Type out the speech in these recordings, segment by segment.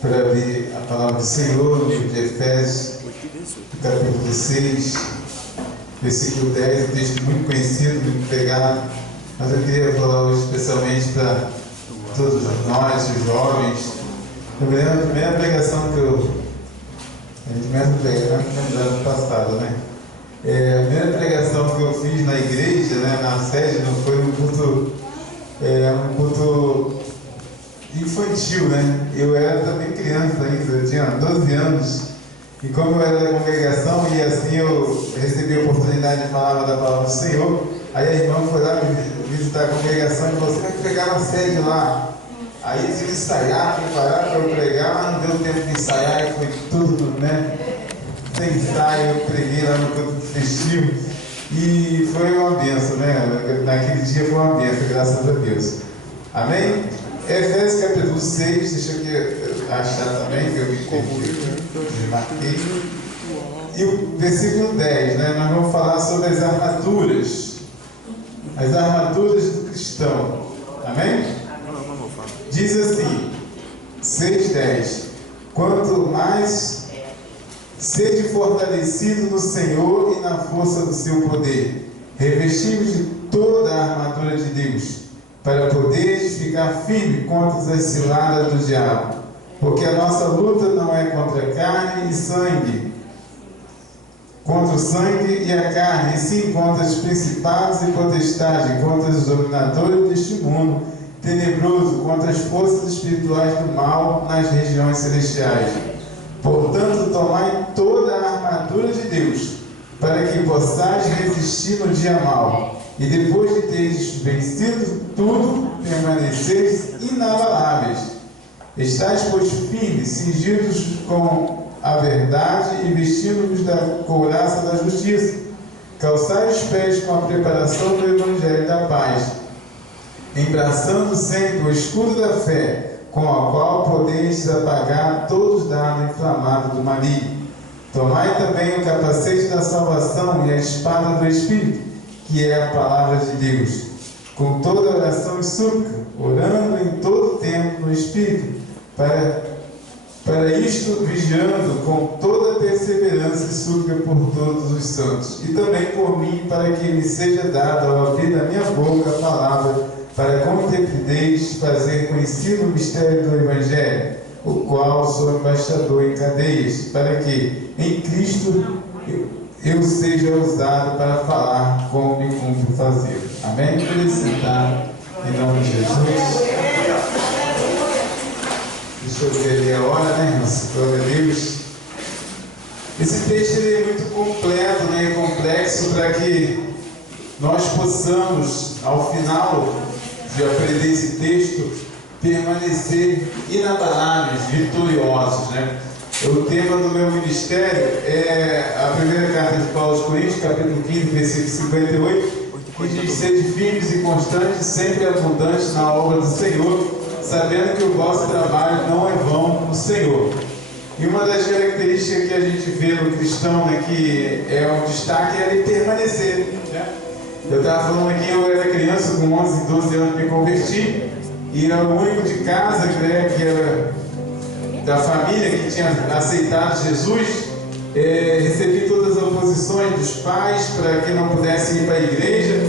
para ver a palavra do Senhor no livro de Efésios, no capítulo 6, versículo 10, um texto muito conhecido, muito pregado, mas eu queria falar hoje especialmente para todos nós, os jovens. Eu me lembro da primeira pregação que a gente mesmo pregava no ano passado, né? A primeira pregação que eu fiz na igreja, né, na sede, não foi um culto infantil, né? Eu era também criança ainda, eu tinha 12 anos, e como eu era da congregação, e assim eu recebi a oportunidade de falar da palavra do Senhor, aí a irmã foi lá me visitar a congregação e falou: você vai pregar na sede lá. Aí eles iam ensaiar, preparar para eu pregar, mas não deu tempo de ensaiar, e foi tudo, né? Sem ensaio, eu preguei lá no culto festivo, e foi uma bênção, né? Naquele dia foi uma bênção, graças a Deus. Amém? Efésios capítulo 6, deixa eu achar também, que eu me marquei. E o versículo 10, né? Nós vamos falar sobre as armaduras do cristão. Amém? Diz assim, 6:10: quanto mais sede fortalecido no Senhor e na força do seu poder, revestivos de toda a armadura de Deus, para poderes ficar firme contra as ciladas do diabo. Porque a nossa luta não é contra carne e sangue, contra o sangue e a carne, e sim contra os principados e potestades, contra os dominadores deste mundo tenebroso, contra as forças espirituais do mal nas regiões celestiais. Portanto, tomai toda a armadura de Deus, para que possais resistir no dia mau, e depois de teres vencido tudo, permaneceis inabaláveis. Estais, pois, firmes, cingidos com a verdade e vestindo-vos da couraça da justiça. Calçai os pés com a preparação do Evangelho da paz, embraçando sempre o escudo da fé, com a qual podeis apagar todos os dardos inflamados do maligno. Tomai também o capacete da salvação e a espada do Espírito, que é a palavra de Deus, com toda oração e súplica, orando em todo tempo no Espírito, para isto vigiando com toda perseverança e súplica por todos os santos, e também por mim, para que me seja dado ao abrir da minha boca a palavra, para com intrepidez fazer conhecido o mistério do Evangelho, o qual sou embaixador em cadeias, para que em Cristo eu seja usado para falar como me cumpre fazer. Amém? Por sentar em nome de Jesus. Deixa eu ver ali a hora, né, irmãos? Glória a Deus. Esse texto ele é muito completo, né, e complexo, para que nós possamos, ao final de aprender esse texto, permanecer inabaláveis, vitoriosos, né? O tema do meu ministério é a primeira carta de Paulo aos Coríntios, capítulo 15, versículo 58, que diz: sede firmes e constantes, sempre abundantes na obra do Senhor, sabendo que o vosso trabalho não é vão no Senhor. E uma das características que a gente vê no cristão, né, que é um destaque, é ele permanecer, né? Eu estava falando aqui, eu era criança, com 11, 12 anos me converti, e era o único de casa, né, que era da família que tinha aceitado Jesus. Recebi todas as oposições dos pais para que não pudesse ir para a igreja,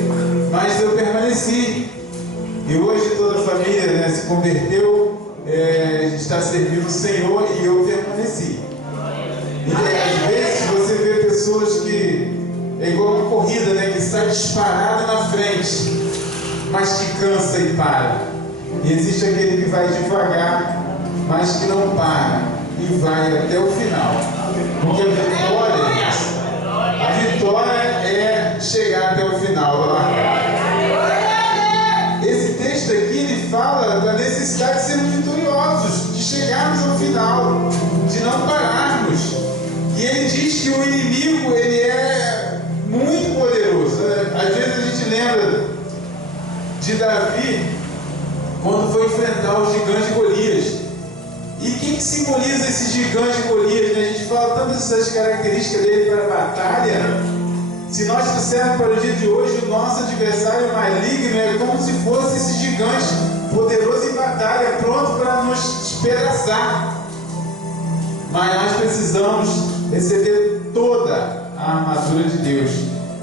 mas eu permaneci. E hoje toda a família, né, se converteu, está servindo o Senhor, e eu permaneci. E às vezes você vê pessoas que é igual uma corrida, né, que sai disparada na frente, mas que cansa e para. E existe aquele que vai devagar, mas que não para e vai até o final. Porque a vitória é chegar até o final da largada. Esse texto aqui ele fala da necessidade de sermos vitoriosos, de chegarmos ao final, de não pararmos. E ele diz que o inimigo ele é muito poderoso. Às vezes a gente lembra de Davi quando foi enfrentar o gigante Golias. E o que simboliza esse gigante Golias? A gente fala tantas dessas características dele para a batalha. Se nós trouxermos para o dia de hoje, o nosso adversário maligno é como se fosse esse gigante poderoso em batalha, pronto para nos despedaçar. mas nós precisamos receber toda a armadura de Deus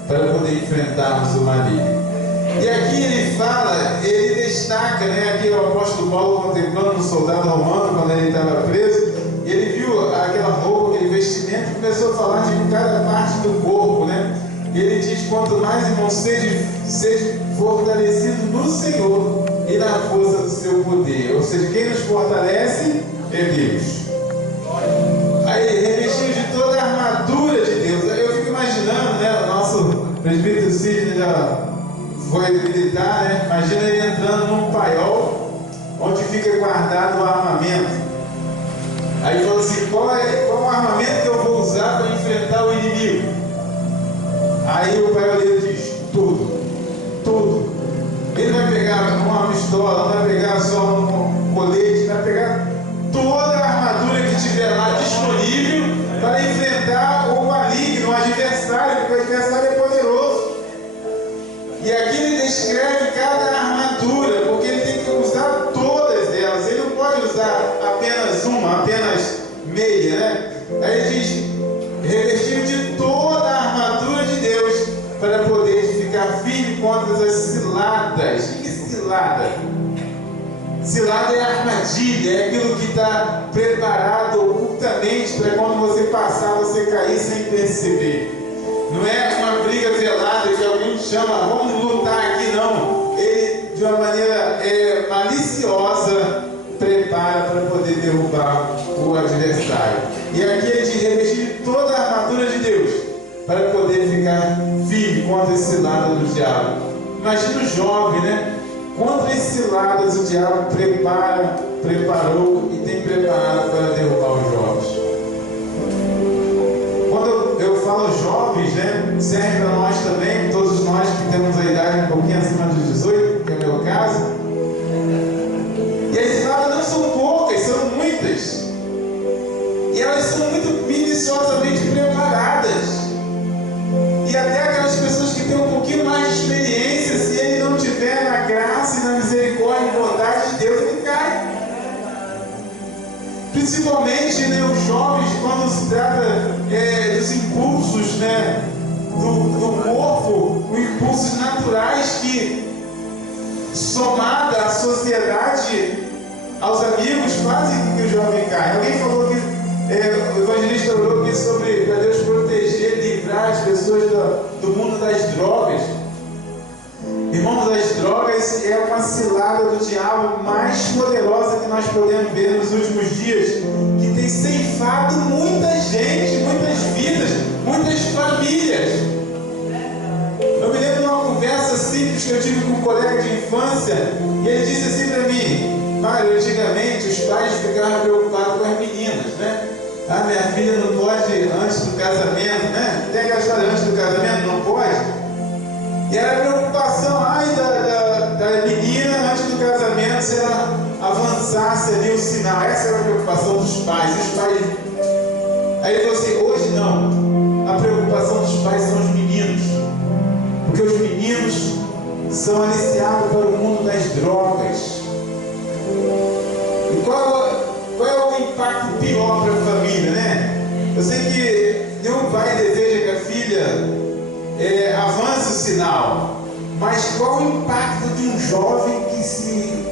para poder enfrentarmos o maligno. E aqui ele fala, ele destaca, né, aqui o apóstolo Paulo contemplando um soldado romano quando ele estava preso, ele viu aquela roupa, aquele vestimento e começou a falar de cada parte do corpo, né? Ele diz: quanto mais, irmãos, seja fortalecido no Senhor e na força do seu poder. Ou seja, quem nos fortalece é Deus. Aí, revestido de toda a armadura de Deus. Eu fico imaginando, né, o nosso presbítero Sidney já foi militar, né? Imagina ele entrando num paiol onde fica guardado o armamento. Aí falou assim: qual o armamento que eu vou usar para enfrentar o inimigo? Aí o paioleiro diz: tudo. Ele vai pegar uma pistola, não vai pegar só um colete, vai pegar toda a armadura que tiver lá disponível para enfrentar o maligno, o adversário, porque o adversário é poderoso. E aqui ele descreve cada armadura, porque ele tem que usar todas elas. Ele não pode usar apenas uma, apenas meia, né? Aí ele diz: revestido de toda a armadura de Deus, para poder ficar firme contra as ciladas. Que cilada? Cilada é armadilha, é aquilo que está preparado ocultamente para quando você passar, você cair sem perceber. Não é uma briga velada que alguém chama: vamos lutar aqui, não. Ele, de uma maneira maliciosa, prepara para poder derrubar o adversário. E aqui ele diz: revestir toda a armadura de Deus, para poder ficar firme contra as ciladas do diabo. Imagina o jovem, né? Contra as ciladas o diabo preparou e tem preparado para derrubar os jovens. Quando eu falo jovens, né, serve para nós também, todos nós que temos a idade um pouquinho acima dos 18, que é o meu caso. E as ciladas não são poucas, são muitas. E elas são muito minuciosamente preparadas. E até aquelas pessoas que têm um pouquinho mais de experiência, se ele não tiver na graça e na misericórdia e bondade de Deus, ele cai. Principalmente, né, os jovens, quando se trata dos impulsos, né, do corpo, os impulsos naturais que, somada à sociedade, aos amigos, fazem com que o jovem caia. Alguém falou que o evangelista orou aqui sobre para Deus proteger, livrar as pessoas do mundo das drogas. Irmãos, as drogas é uma cilada do diabo mais poderosa que nós podemos ver nos últimos dias, que tem ceifado muita gente, muitas vidas, muitas famílias. Eu me lembro de uma conversa simples que eu tive com um colega de infância, e ele disse assim para mim: Mário, antigamente os pais ficavam preocupados com as meninas, né? Ah, minha filha não pode antes do casamento, né? Tem aquela história: antes do casamento não pode. E era a preocupação da menina antes do casamento, se ela avançasse ali o sinal. Essa era a preocupação dos pais. Aí ele falou assim: hoje não. A preocupação dos pais são os meninos. Porque os meninos são aliciados para o mundo das drogas. E qual é o impacto pior para a família, né? Eu sei que nenhum pai deseja que a filha avance o sinal, mas qual o impacto de um jovem que se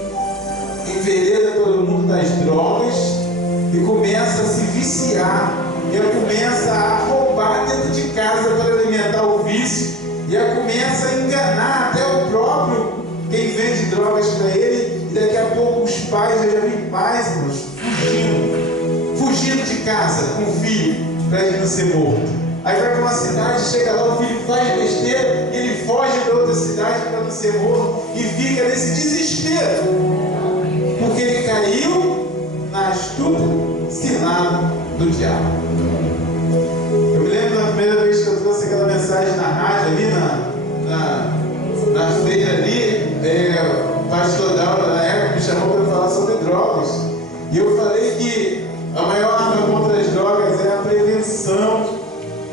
envereda pelo mundo das drogas e começa a se viciar, e começa a roubar dentro de casa para alimentar o vício, e começa a enganar até o próprio quem vende drogas para ele, e daqui a pouco os pais, eu já vi pais, fugindo de casa com o filho para ele não ser morto. Aí vai para uma cidade, chega lá, o filho faz besteira, ele foge para outra cidade para não ser morto e fica nesse desespero, porque ele caiu na astuta cilada do diabo. Eu me lembro da primeira vez que eu trouxe aquela mensagem na rádio ali, na feira ali, o pastor Daura na época me chamou para falar sobre drogas, e eu falei que a maior arma contra as drogas é a prevenção.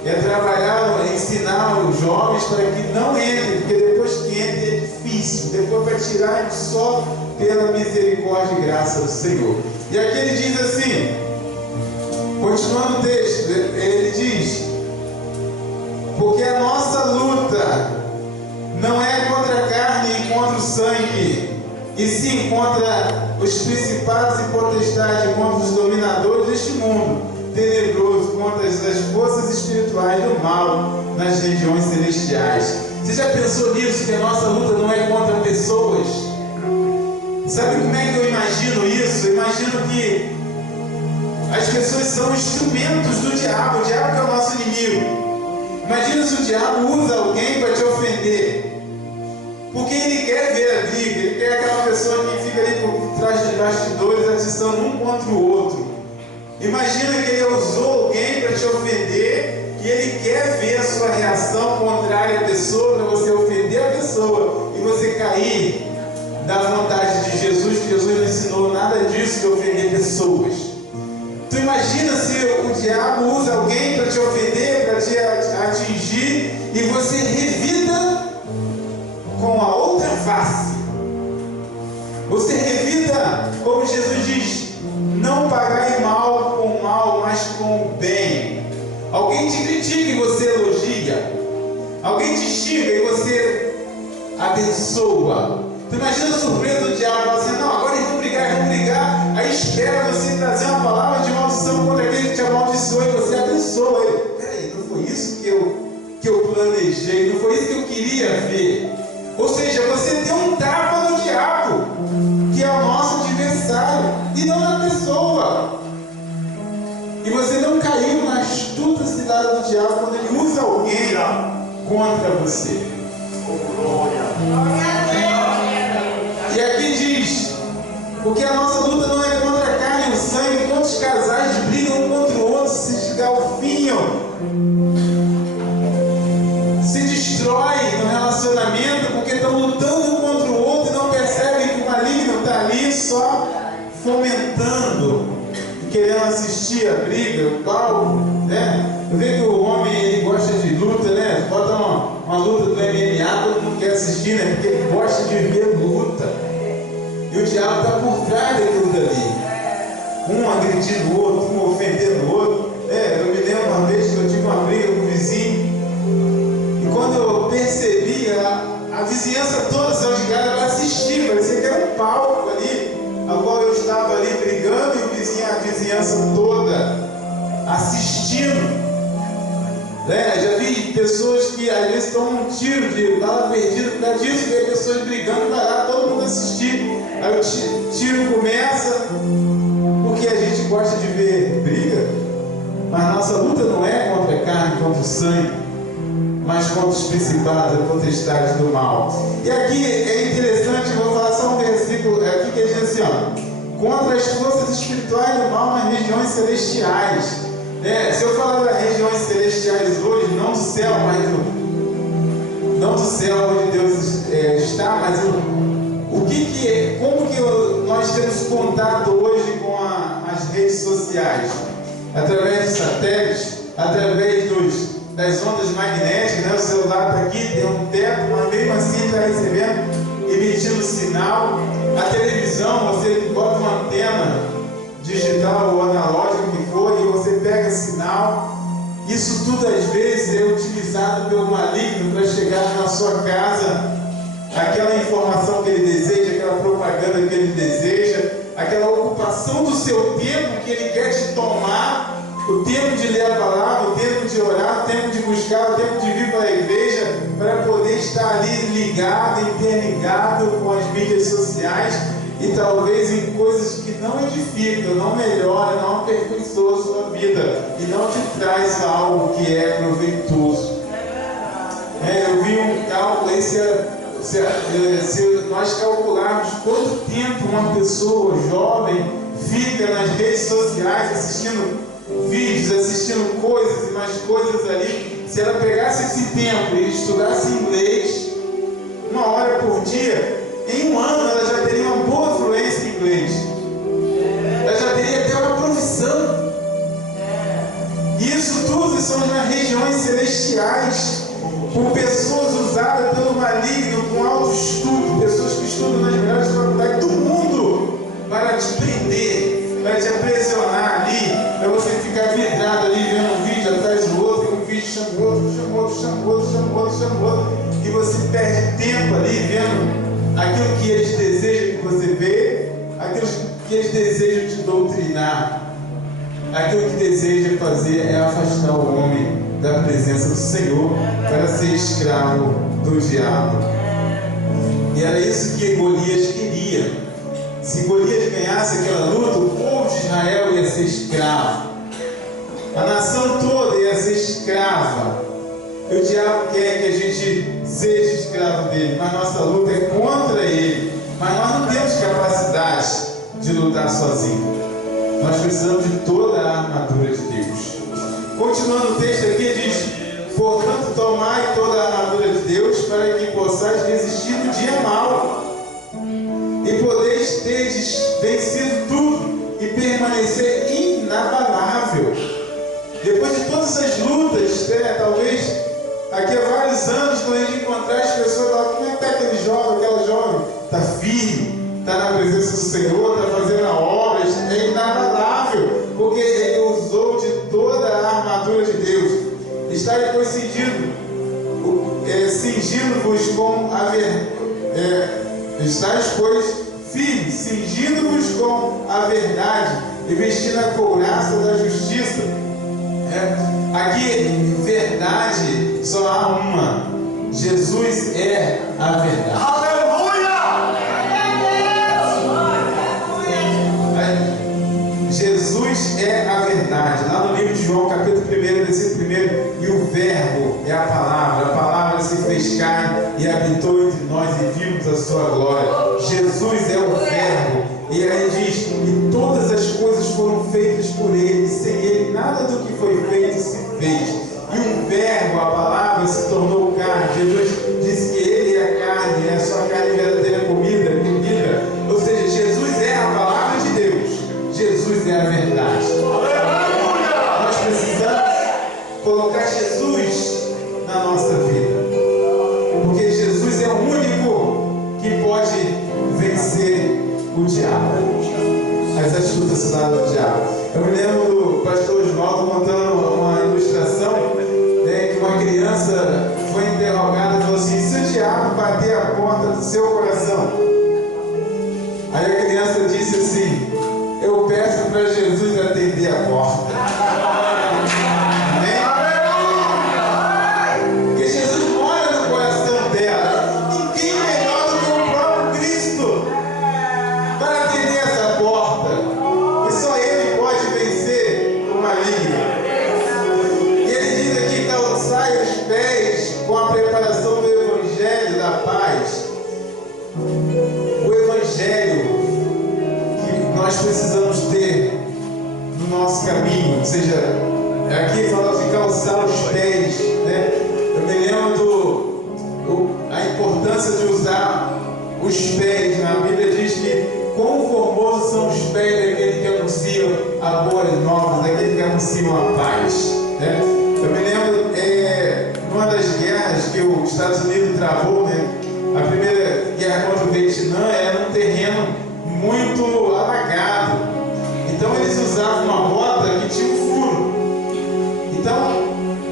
É trabalhar, ensinar os jovens para que não entrem, porque depois que entrem é difícil, depois para tirar só pela misericórdia e graça do Senhor. E aqui ele diz assim, continuando o texto, ele diz: porque a nossa luta não é contra a carne e contra o sangue, e sim contra os principados e potestades, contra os dominadores deste mundo tenebroso, contra as forças espirituais do mal nas regiões celestiais. Você já pensou nisso, que a nossa luta não é contra pessoas? Sabe como é que eu imagino isso? Eu imagino que as pessoas são instrumentos do diabo. O diabo que é o nosso inimigo. Imagina se o diabo usa alguém para te ofender, porque ele quer ver a briga, ele quer aquela pessoa que fica ali por trás dos bastidores atiçando um contra o outro. Imagina que ele usou alguém para te ofender e ele quer ver a sua reação contrária à pessoa, para você ofender a pessoa e você cair da vontade de Jesus, que Jesus não ensinou nada disso de ofender pessoas. Tu imagina se o diabo usa alguém para te ofender, para te atingir, e você revida com a outra face. Você revida, como Jesus diz, não pagai mal com mal, mas com o bem. Alguém te critica e você elogia. Alguém te xinga e você abençoa. Tu imagina a surpresa do diabo, fala assim: não, agora eles vão brigar. Aí espera você trazer uma palavra de maldição contra aquele que te amaldiçoou e você abençoa ele. Peraí, não foi isso que eu planejei, não foi isso que eu queria ver. Ou seja, você deu um tapa no diabo, que é o nosso adversário, e não na pessoa. E você não caiu na astuta cilada do diabo quando ele usa alguém contra você. E aqui diz: porque a nossa luta não é contra a carne e o sangue. Quantos casais brigam um contra o outro, se esgalfinham, se destroem no relacionamento porque estão lutando um contra o outro e não percebem que o maligno está ali só fomentando e querendo assistir a briga, o palco, né? Eu vejo que o homem ele gosta de luta, né? Bota uma luta do MMA, todo mundo quer assistir, né? Porque ele gosta de ver luta. E o diabo está por trás daquilo dali. Um agredindo o outro, um ofendendo o outro. Eu me lembro uma vez que eu tive uma briga com o vizinho. E quando eu percebi, a vizinhança toda saiu de casa para assistir. Parecia que era um palco ali, ao qual eu estava ali brigando, e a vizinhança toda assistindo. Já vi pessoas que às vezes tomam um tiro de bala perdida por causa disso, vê pessoas brigando, vai lá todo mundo assistir. Aí o tiro começa, porque a gente gosta de ver briga. Mas nossa luta não é contra a carne, contra o sangue, mas contra os principados, as potestades do mal. E aqui é interessante, vou falar só um versículo aqui que diz assim: contra as forças espirituais do mal nas regiões celestiais. Se eu falar das regiões celestiais hoje, não do céu, mas não do céu onde Deus está, mas como que nós temos contato hoje com as redes sociais? Através dos satélites, através das ondas magnéticas, né? O celular está aqui, tem um teto, mas mesmo assim está recebendo, emitindo sinal. A televisão, você bota uma antena digital ou analógica que for, e você pega sinal. Isso tudo às vezes é utilizado pelo maligno para chegar na sua casa aquela informação que ele deseja, aquela propaganda que ele deseja, aquela ocupação do seu tempo que ele quer te tomar, o tempo de ler a palavra, o tempo de orar, o tempo de buscar, o tempo de vir para a igreja, para poder estar ali ligado, interligado com as mídias sociais, e talvez em coisas que não edificam, não melhoram, não aperfeiçoam a sua vida e não te traz algo que é proveitoso. Eu vi um cálculo, se nós calcularmos quanto tempo uma pessoa jovem fica nas redes sociais assistindo vídeos, assistindo coisas e mais coisas ali, se ela pegasse esse tempo e estudasse inglês 1 hora por dia, em 1 ano ela já teria uma boa fluência em inglês. Ela já teria até uma profissão. E isso tudo são nas regiões celestiais, por pessoas usadas pelo maligno com alto estudo, pessoas que estudam nas melhores faculdades do mundo, para te prender, para te aprisionar ali, para você ficar vidrado chama o outro, e você perde tempo ali vendo aquilo que eles desejam que você vê, aquilo que eles desejam te doutrinar. Aquilo que deseja fazer é afastar o homem da presença do Senhor para ser escravo do diabo. E era isso que Golias queria. Se Golias ganhasse aquela luta, o povo de Israel ia ser escravo. A nação toda ia ser escrava. E o diabo quer que a gente seja escravo dele, mas nossa luta é contra ele. Mas nós não temos capacidade de lutar sozinho. Nós precisamos de toda a armadura de Deus. Continuando o texto aqui, diz: portanto, tomai toda a armadura de Deus, para que possais resistir no dia mau, e podeis teres vencido tudo, e permanecer inabalável. Depois de todas essas lutas, talvez aqui há vários anos, quando a gente encontrar as pessoas, falar: como é que está aquele jovem, aquela jovem? Está firme, está na presença do Senhor, está fazendo obras, é inabalável, porque ele usou de toda a armadura de Deus. Está depois cingindo-vos com a verdade, estáis, pois, firmes, cingindo-vos com a verdade e vestindo a couraça da justiça. Aqui, verdade, só há uma: Jesus é a verdade. Jesus é a verdade. Lá no livro de João, capítulo 1, versículo 1, e o verbo é a palavra se fez carne e habitou entre nós e vimos a sua glória. Jesus é o verbo. E aí diz: e todas as coisas foram feitas por ele, sem ele nada do que foi feito se fez. E o verbo, a palavra, se tornou carne. Jesus disse que ele é a carne, é a sua carne verdadeira comida, bebida. Ou seja, Jesus é a palavra de Deus. Jesus é a verdade. Nós precisamos colocar Jesus na nossa vida, porque Jesus é o único que pode vencer o diabo, as astutas do diabo. Eu me lembro do pastor Oswaldo contando uma ilustração, que uma criança foi interrogada e falou assim: se o diabo bater a porta do seu coração? Aí a criança disse assim: eu peço para Jesus atender a porta. Amém? Porque Jesus mora no coração dela. Ninguém melhor do que o próprio Cristo para atender essa porta. E só Ele pode vencer o maligno. E Ele diz aqui: calçai os pés com a preparação do Evangelho da paz. O Evangelho nós precisamos ter no nosso caminho. Ou seja, aqui fala de calçar os pés, né? Eu me lembro a importância de usar os pés. Na Bíblia diz que quão formosos são os pés daquele que anunciam a boas novas, daquele que anunciam a paz, né? Eu me lembro numa das guerras que os Estados Unidos travou, né? A primeira guerra contra o Vietnã era num terreno muito alagado. Então eles usavam uma rota que tinha um furo. Então,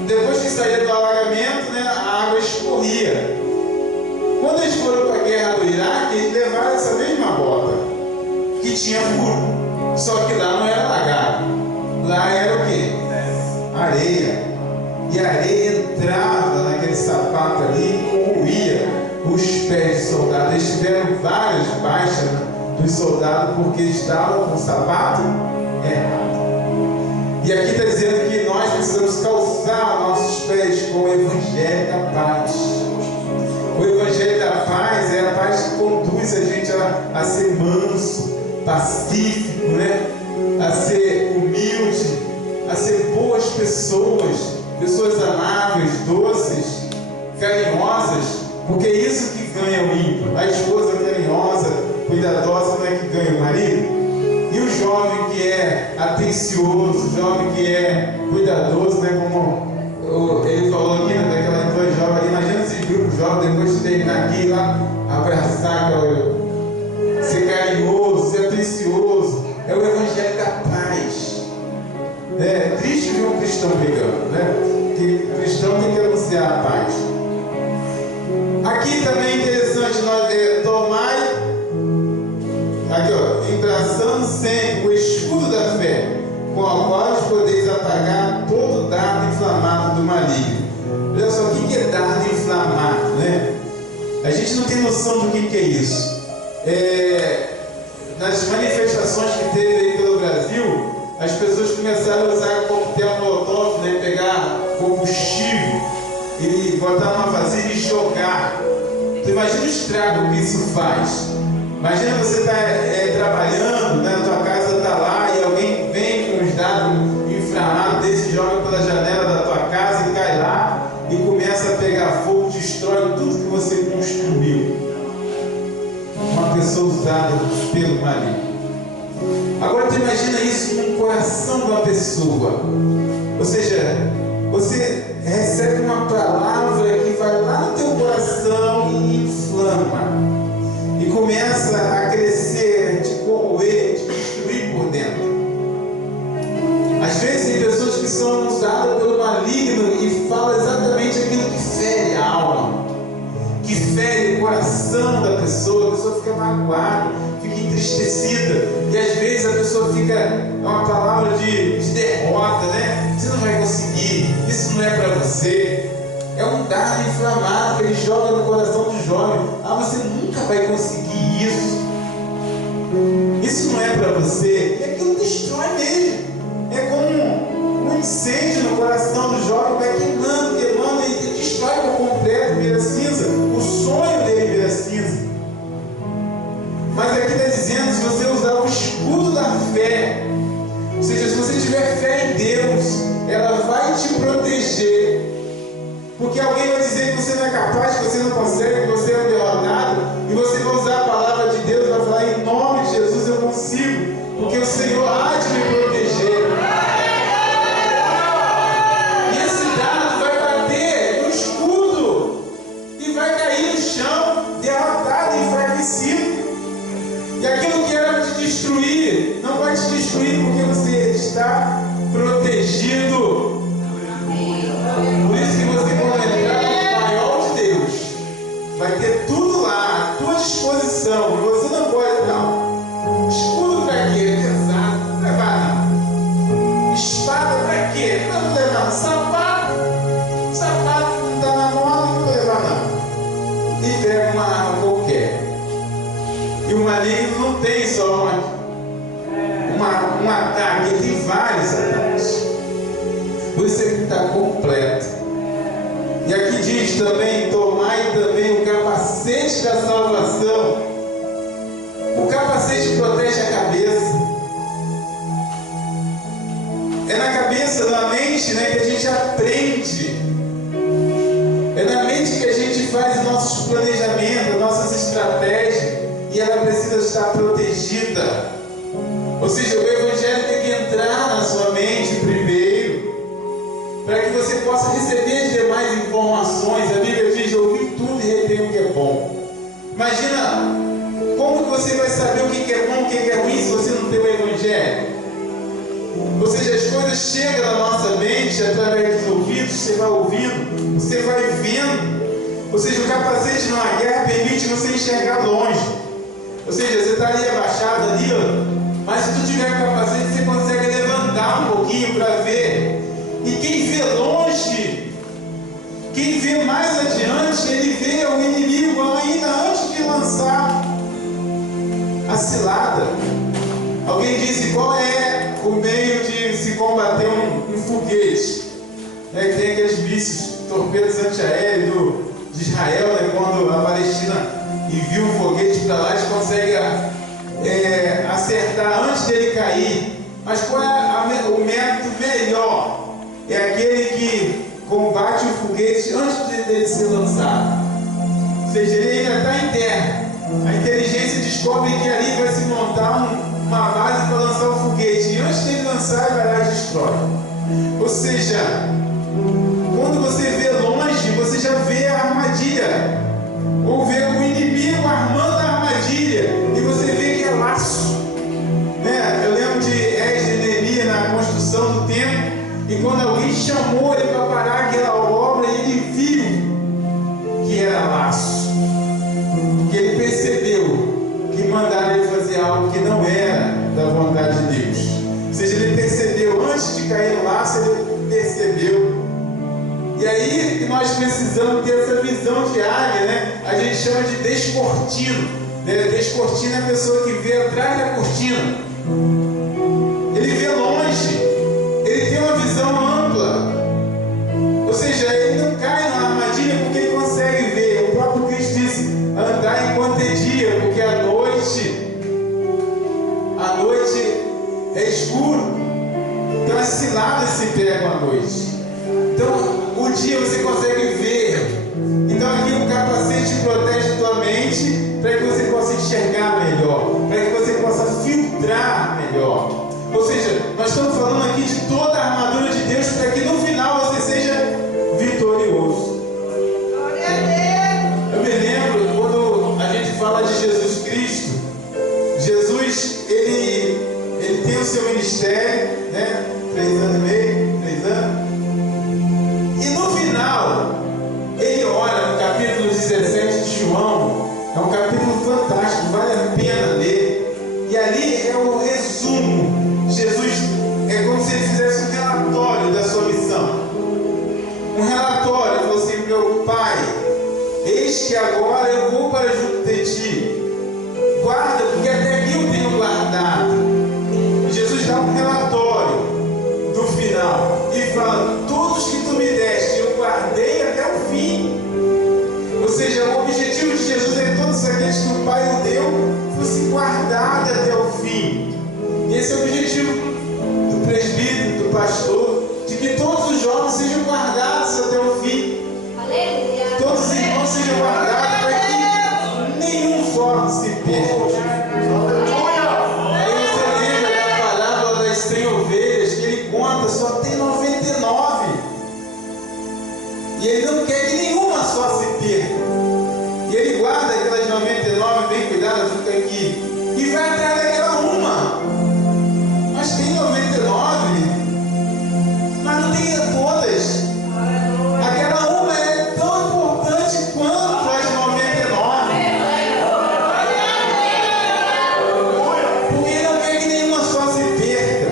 depois que saía do alagamento, né, a água escorria. Quando eles foram para a guerra do Iraque, eles levaram essa mesma rota que tinha furo. Só que lá não era alagado. Lá era o quê? Areia. E a areia entrava naquele sapato ali e corroía os pés de soldados. Eles tiveram várias baixas dos soldados porque estavam com o sapato errado. E aqui está dizendo que nós precisamos calçar nossos pés com o Evangelho da paz. O Evangelho da paz é a paz que conduz a gente a ser manso, pacífico, né? A ser humilde, a ser boas pessoas, pessoas amáveis, doces, carinhosas, porque é isso que ganha o ímpio. A esposa carinhosa, cuidadosa, não é que ganha o marido. E o jovem que é atencioso, o jovem que é cuidadoso, né? Como ele falou aqui, né, daquelas duas jovens. Imagina esse grupo jovem, depois de terminar aqui, lá, abraçar, ser carinhoso, ser atencioso. É o Evangelho da paz. É triste ver um cristão brigando, né? Porque o cristão tem que anunciar a paz. Aqui também é interessante nós tomar, aqui ó, embraçando sempre o escudo da fé, com o qual podeis apagar todo dardo inflamado do maligno. Olha só, o que é dardo inflamado, né? A gente não tem noção do que é isso. Nas manifestações que teve aí pelo Brasil, as pessoas começaram a usar coquetel molotov, né? Pegar combustível e botar numa vasilha e jogar. Tu imagina o estrago que isso faz. Imagina você está trabalhando, né? A tua casa está lá e alguém vem com os dados inflamados desse, joga pela janela da tua casa e cai lá e começa a pegar fogo, destrói tudo que você construiu. Uma pessoa usada pelo maligno. Agora tu imagina isso no coração de uma pessoa. Ou seja, você recebe uma palavra que vai lá no teu coração e inflama. E começa a crescer, te corroer, te destruir por dentro. Às vezes tem pessoas que são usadas pelo maligno e falam exatamente aquilo que fere a alma, que fere o coração da pessoa. A pessoa fica magoada, fica entristecida, e às vezes a pessoa fica, é uma palavra de derrota, né? Você não vai conseguir, isso não é para você. É um dardo inflamado que ele joga no coração do jovem. Você nunca vai conseguir isso. Isso não é para você. E aquilo destrói mesmo. É como um incêndio no coração do jovem, vai queimando, queimando, e destrói por completo, vira cinza. O sonho dele vira cinza. Mas aqui está dizendo, se você usar o escudo da fé, ou seja, se você tiver fé em Deus, ela vai te proteger. Porque alguém vai dizer que você não é capaz, que você não consegue, que você é um derrotado, e você vai usar a palavra de Deus e vai falar, em nome de Jesus eu consigo, porque o Senhor há de me proteger. E esse dardo vai bater no escudo e vai cair no chão, derrotado e enfraquecido. E aquilo que era te destruir, não vai te destruir porque você está protegido. Por isso que você, quando entrar no maior de Deus, vai ter tudo lá à tua disposição. E você não pode, não. Escudo para quê? É pesado. Não levar não. Espada para quê? Não vou levar não. Sapato não está na moda, não vou levar não. E pega uma arma qualquer. E o maligno não tem só um ataque, ele tem vários ataques. Por isso ele está completo. E aqui diz também, tomai também o capacete da salvação. O capacete protege a cabeça. É na cabeça, na mente, né, que a gente aprende. É na mente que a gente faz nossos planejamentos, nossas estratégias. E ela precisa estar protegida. Ou seja, o Evangelho tem que entrar na sua mente primeiro, para que você possa receber as demais informações. A Bíblia diz, ouvir tudo e reter o que é bom. Imagina, como que você vai saber o que é bom, o que é ruim, se você não tem o Evangelho? Ou seja, as coisas chegam na nossa mente através dos ouvidos, você vai ouvindo, você vai vendo. Ou seja, o capacete numa guerra permite você enxergar longe. Ou seja, você está ali abaixado, ali, mas se tu tiver o capacete, você consegue levantar um pouquinho para ver. E quem vê longe, quem vê mais adiante, ele vê o inimigo ainda antes de lançar a cilada. Alguém disse qual é o meio de se combater um foguete? Que tem aqueles mísseis, torpedos antiaéreos de Israel, né, quando a Palestina envia um foguete para lá, eles conseguem acertar antes dele cair. Mas qual é o método melhor? É aquele que combate o foguete antes dele ser lançado. Ou seja, ele ainda está em terra. A inteligência descobre que ali vai se montar uma base para lançar o foguete. E antes dele lançar, ele vai lá e destrói. Ou seja, quando você vê longe, você já vê a armadilha. Ou vê o inimigo armando a armadilha. E você vê que é laço. Eu lembro de Esdras e Neemias na construção passando o tempo, e quando alguém chamou ele para parar aquela obra, ele viu que era laço, que ele percebeu que mandaram ele fazer algo que não era da vontade de Deus. Ou seja, ele percebeu, antes de cair no laço, ele percebeu. E aí nós precisamos ter essa visão de águia, né? A gente chama de descortino. Descortino é a pessoa que vê atrás da cortina. Ele vê longe, ele tem uma visão ampla. Ou seja, ele não cai na armadilha porque ele consegue ver. O próprio Cristo disse: andar enquanto é dia, porque a noite é escuro. Então as ciladas se pegam à noite. Então o dia você consegue ver. Então aqui o capacete protege tua mente para que você possa enxergar melhor, para que você possa filtrar melhor. Ou seja, nós estamos falando aqui de toda a armadura de Deus para que no final você seja vitorioso. Eu me lembro quando a gente fala de Jesus Cristo. Jesus, ele tem o seu ministério, né? 3 anos e meio, 3 anos. E no final, ele ora no capítulo 17 de João. É um capítulo fantástico, vale a pena ler. E ali é o resumo. Jesus, é como se ele fizesse um relatório da sua missão. Um relatório, ele falou assim: meu Pai, eis que agora eu vou para junto de ti. Guarda, porque até aqui eu tenho guardado. E Jesus dá um relatório do final e fala: todos que tu me deste, eu guardei até o fim. Ou seja, o objetivo de Jesus é que todos aqueles que o Pai o deu fossem guardados até o fim. E esse é o objetivo do presbítero, do pastor, de que todos os jovens sejam guardados até o fim. Aleluia. Todos os irmãos sejam guardados para que nenhum só se perca. Aí você lembra da parábola das 100 ovelhas, que ele conta, só tem 99. E ele não quer que nenhuma só se perca. E ele guarda aquelas 99, bem cuidado, fica aqui. E vai atrás daquela uma. Mas tem 99, mas não tem todas. Aquela uma é tão importante quanto as 99. Porque ele não quer que nenhuma só se perca.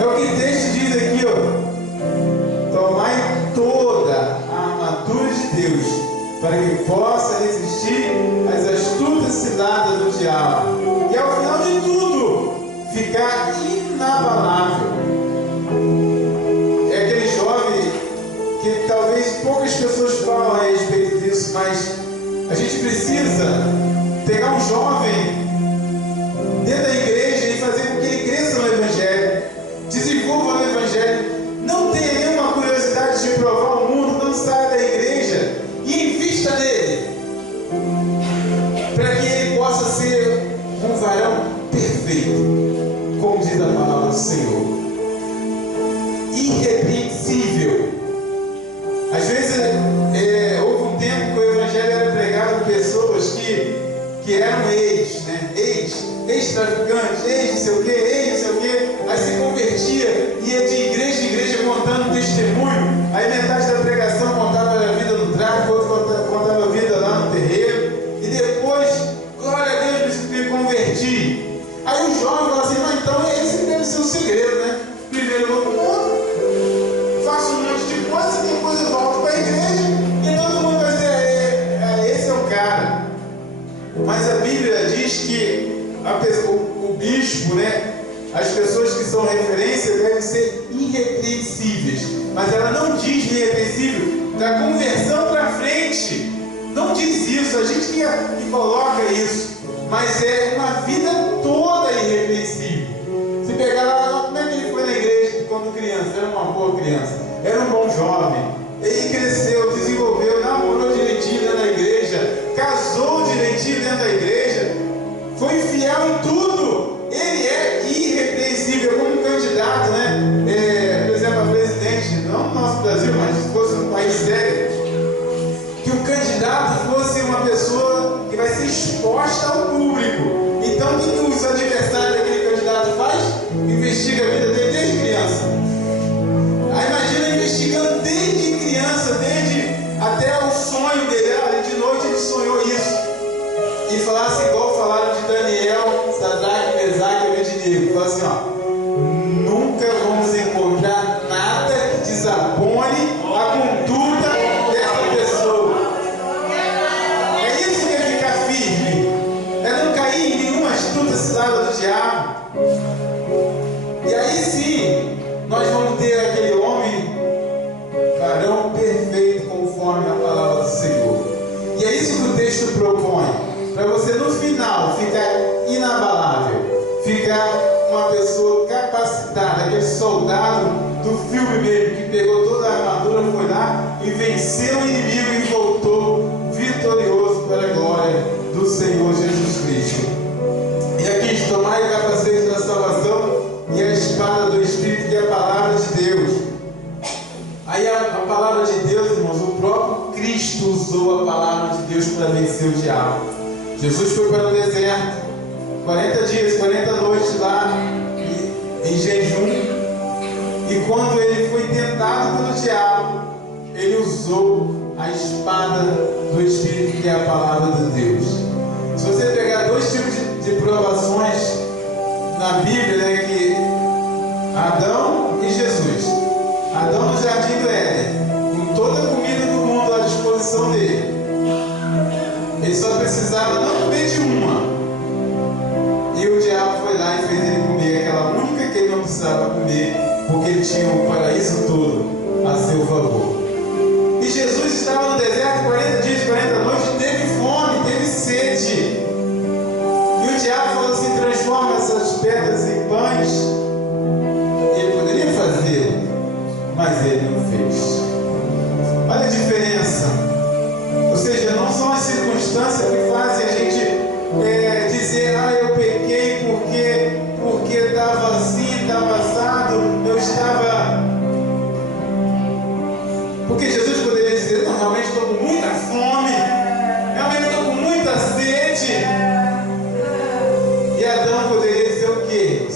É o que o texto diz aqui, ó. Tomai toda a armadura de Deus, para que possa resistir às astutas ciladas do diabo. E ao final de tudo, ficar inabalável. É aquele jovem que talvez poucas pessoas falam a respeito disso, mas a gente precisa pegar um jovem dentro da igreja e fazer com que ele cresça no Evangelho, desenvolva no Evangelho, não tenha nenhuma curiosidade de provar o mundo, não saia da igreja e invista nele, para que ele possa ser um varão perfeito, como diz a palavra do Senhor, irrepreensível. Às vezes houve um tempo que o Evangelho era pregado por pessoas que eram ex-traficantes, ex não sei o que, aí se convertia, ia de igreja em igreja contando testemunho, aí metade da pregação contava a vida no tráfico, outra contava a vida lá no terreiro, e depois, glória a Deus, me converti. Aí o jovem fala assim: mas então esse deve ser o segredo, né? Primeiro eu vou para o mundo, faço um monte de coisa, e depois eu volto para a igreja, e todo mundo vai dizer: esse é o cara. Mas a Bíblia diz que o bispo, né? As pessoas que são referência devem ser irrepreensíveis. Mas ela não diz irrepreensível da conversão para frente. Não diz isso, a gente que coloca isso. Mas é uma vida toda irrepreensível. Se pegar lá, como é que ele foi na igreja quando criança? Era uma boa criança, era um bom jovem. Ele cresceu, desenvolveu, namorou direitinho dentro da igreja, casou direitinho dentro da igreja, foi fiel em tudo. Ele é irrepreensível como um candidato, né? Por exemplo, a presidente, não no nosso Brasil, mas se fosse um país sério, que o candidato fosse uma pessoa que vai ser exposta ao público. Então, o que os adversários daquele candidato faz? Investiga a vida dele desde criança. inabalável, ficar uma pessoa capacitada, aquele soldado do filme mesmo, que pegou toda a armadura, foi lá e venceu o inimigo e voltou vitorioso para a glória do Senhor Jesus Cristo. E aqui está: tomai o capacete da salvação e a espada do Espírito, que é a palavra de Deus. Aí a palavra de Deus, irmãos, o próprio Cristo usou a palavra de Deus para vencer o diabo. Jesus foi para o deserto, 40 dias, 40 noites lá em jejum, e quando ele foi tentado pelo diabo, ele usou a espada do Espírito, que é a palavra de Deus. Se você pegar dois tipos de provações na Bíblia, né, que Adão e Jesus. Adão no jardim do Éden, com toda a comida do mundo à disposição dele. Ele só precisava não comer de uma. E o diabo foi lá e fez ele comer aquela única que ele não precisava comer, porque ele tinha o paraíso todo a seu favor. E Jesus estava no deserto 40 dias, 40 noites, teve fome, teve sede. E o diabo falou assim: transforma essas pedras em pães. Ele poderia fazer, mas ele não fez. Olha a diferença. Ou seja, não são as circunstâncias que fazem a gente dizer: ah, eu pequei porque estava assim, estava assado, eu estava... Porque Jesus poderia dizer: não, realmente estou com muita fome, realmente estou com muita sede. E Adão poderia dizer o quê?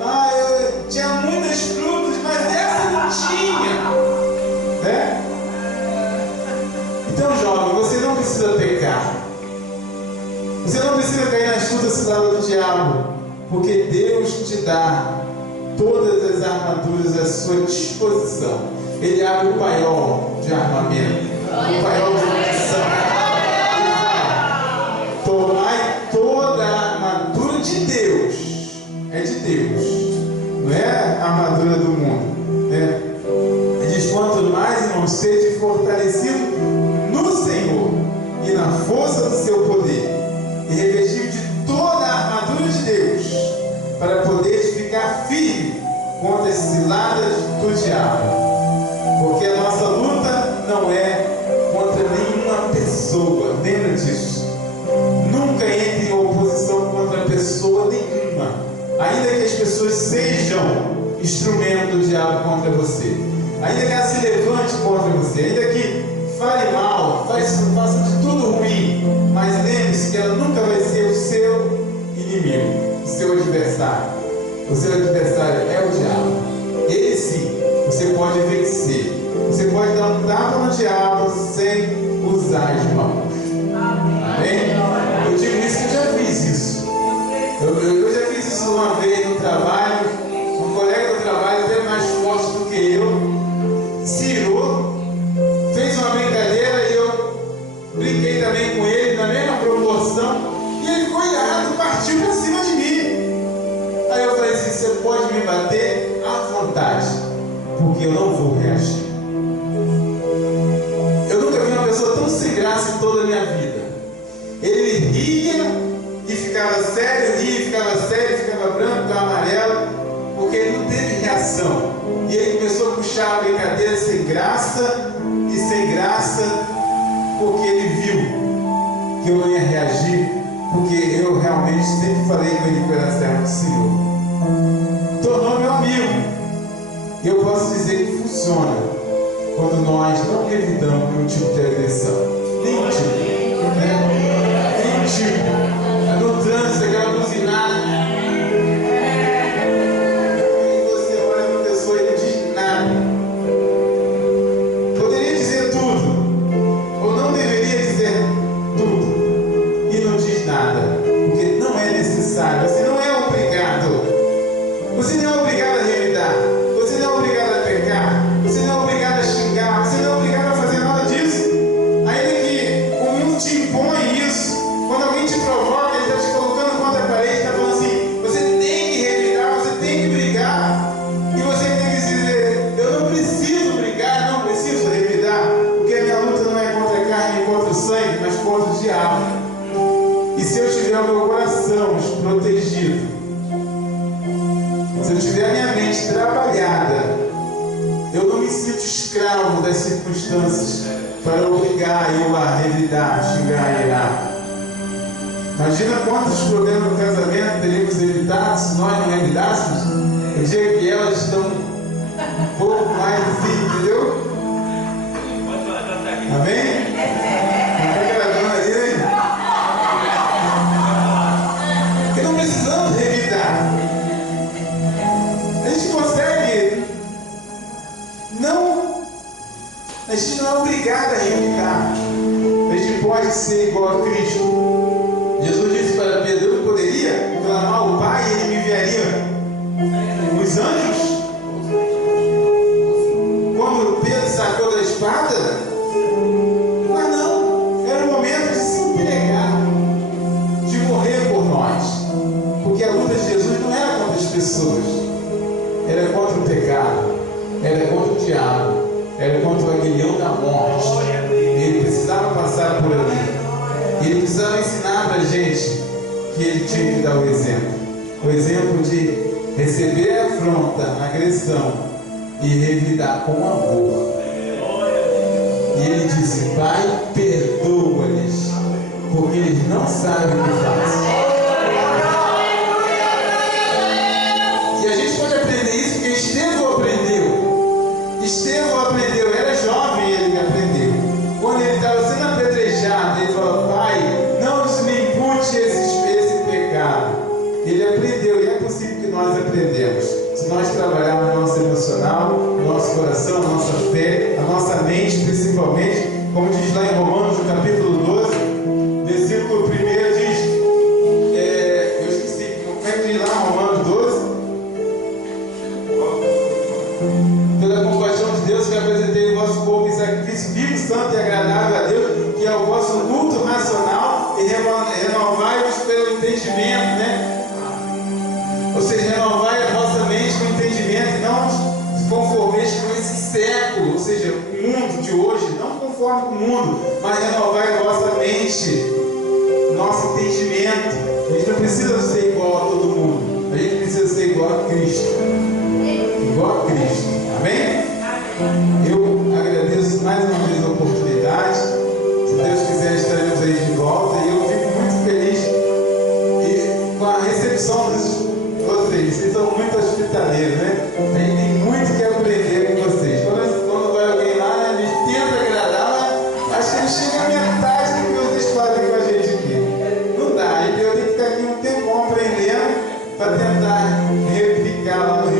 Ah, eu tinha muitas frutas, mas essa não tinha. Né? Então, jovem, você não precisa pecar. Você não precisa cair na astuta cilada do diabo, porque Deus te dá todas as armaduras à sua disposição. Ele abre o paiol de armamento, o paiol de munição. Tomai toda a armadura de Deus. É de Deus, não é a armadura do mundo, né? Ele diz: quanto mais, irmãos, sede fortalecido no Senhor e na força do seu poder, e revestido de toda a armadura de Deus, para poder ficar firme contra as ciladas do diabo. Porque a nossa luta não é contra nenhuma pessoa, lembra disso. Nunca entre em oposição contra pessoa nenhuma, ainda que as pessoas sejam instrumento do diabo contra você, ainda que ela se levante contra você, ainda que fale mal, faça de tudo ruim, mas lembre-se que ela nunca vai ser o seu inimigo, o seu adversário. O seu adversário é o diabo. Ele sim, você pode vencer. Você pode dar um tapa no diabo sem usar as mãos. Amém? Eu digo isso que eu já fiz isso. Eu já fiz isso uma vez no trabalho. Um colega do trabalho, até mais forte do que eu, cirou, fez uma brincadeira e eu brinquei também com ele na mesma proporção, e ele foi irado, partiu para cima de mim. Aí eu falei assim: você pode me bater à vontade, porque eu não vou reagir. Eu nunca vi uma pessoa tão sem graça em toda a minha vida. Ele ria e ficava sério, ficava branco, ficava amarelo, porque ele não teve reação. E ele começou a puxar a brincadeira sem graça, porque ele viu que eu não ia reagir, porque eu realmente sempre falei com ele que eu era servo do Senhor. Tornou meu amigo. E eu posso dizer que funciona quando nós não revidamos nenhum tipo de agressão. Nenhum tipo. Nenhum tipo. No trânsito, aquela buzinada. E você olha para a pessoa e não diz nada. Poderia dizer tudo, ou não deveria dizer tudo, e não diz nada, porque não é necessário. Você não é obrigado. Você não é obrigado a revidar. Você não é obrigado a pecar. Você não é obrigado a xingar. Você não é obrigado a fazer nada disso. Ainda que o mundo te impõe isso, quando alguém te provoca, circunstâncias para obrigar eu a revidar, xingar e irar. Imagina quantos problemas no casamento teríamos evitado se nós não revidássemos. O dia que elas estão um pouco mais assim, entendeu? Amém? Porque não precisamos revidar. A gente consegue não. A gente não é obrigado a revidar. A gente pode ser igual a Cristo. Jesus disse para Pedro: eu poderia clamar ao Pai e ele me enviaria os anjos. Quando Pedro sacou da espada, mas não, era o momento de se entregar, de morrer por nós, porque a luta de Jesus não era contra as pessoas, era contra o pecado, era contra o diabo, era contra o aguilhão da morte. Ele precisava passar por ali. Ele precisava ensinar para a gente que ele tinha que dar o exemplo de receber a afronta, a agressão e revidar com amor. E ele disse: Pai, perdoa-lhes, porque eles não sabem o que fazem. E a gente pode aprender isso porque Estevão aprendeu, era jovem, ele aprendeu. Quando ele estava sendo apedrejado, ele falou: Pai, não nos me impute esse pecado. Ele aprendeu, e é possível que nós aprendemos se nós trabalharmos no nosso emocional, no nosso coração, na nossa fé, a nossa mente principalmente, como diz lá em Romanos, no capítulo 12, versículo 1, diz, eu esqueci, como é que diz lá Romanos 12? Pela compaixão de Deus que apresentei o vosso corpo em sacrifício vivo, santo e agradável a Deus, que é o vosso culto racional, e renovai-vos pelo entendimento, né? Ou seja, renovai a vossa mente com entendimento, e não se conformeis com esse século, ou seja, o mundo de hoje, não conforme com o mundo, mas renovai a vossa mente, nosso entendimento. A gente não precisa ser igual a todo mundo, a gente precisa ser igual a Cristo. Igual a Cristo. Amém? Eu agradeço mais uma vez a oportunidade. Se Deus quiser, estaremos aí de volta. E eu fico muito feliz com a recepção de vocês. Vocês são muito hospitaleiros, né? A gente tem muito que aprender com vocês. Quando vai alguém lá, a gente tenta agradar, mas acho que não chega a metade do que vocês fazem com a gente aqui. Não dá. Eu tenho que ficar aqui um tempão aprendendo para tentar replicar lá no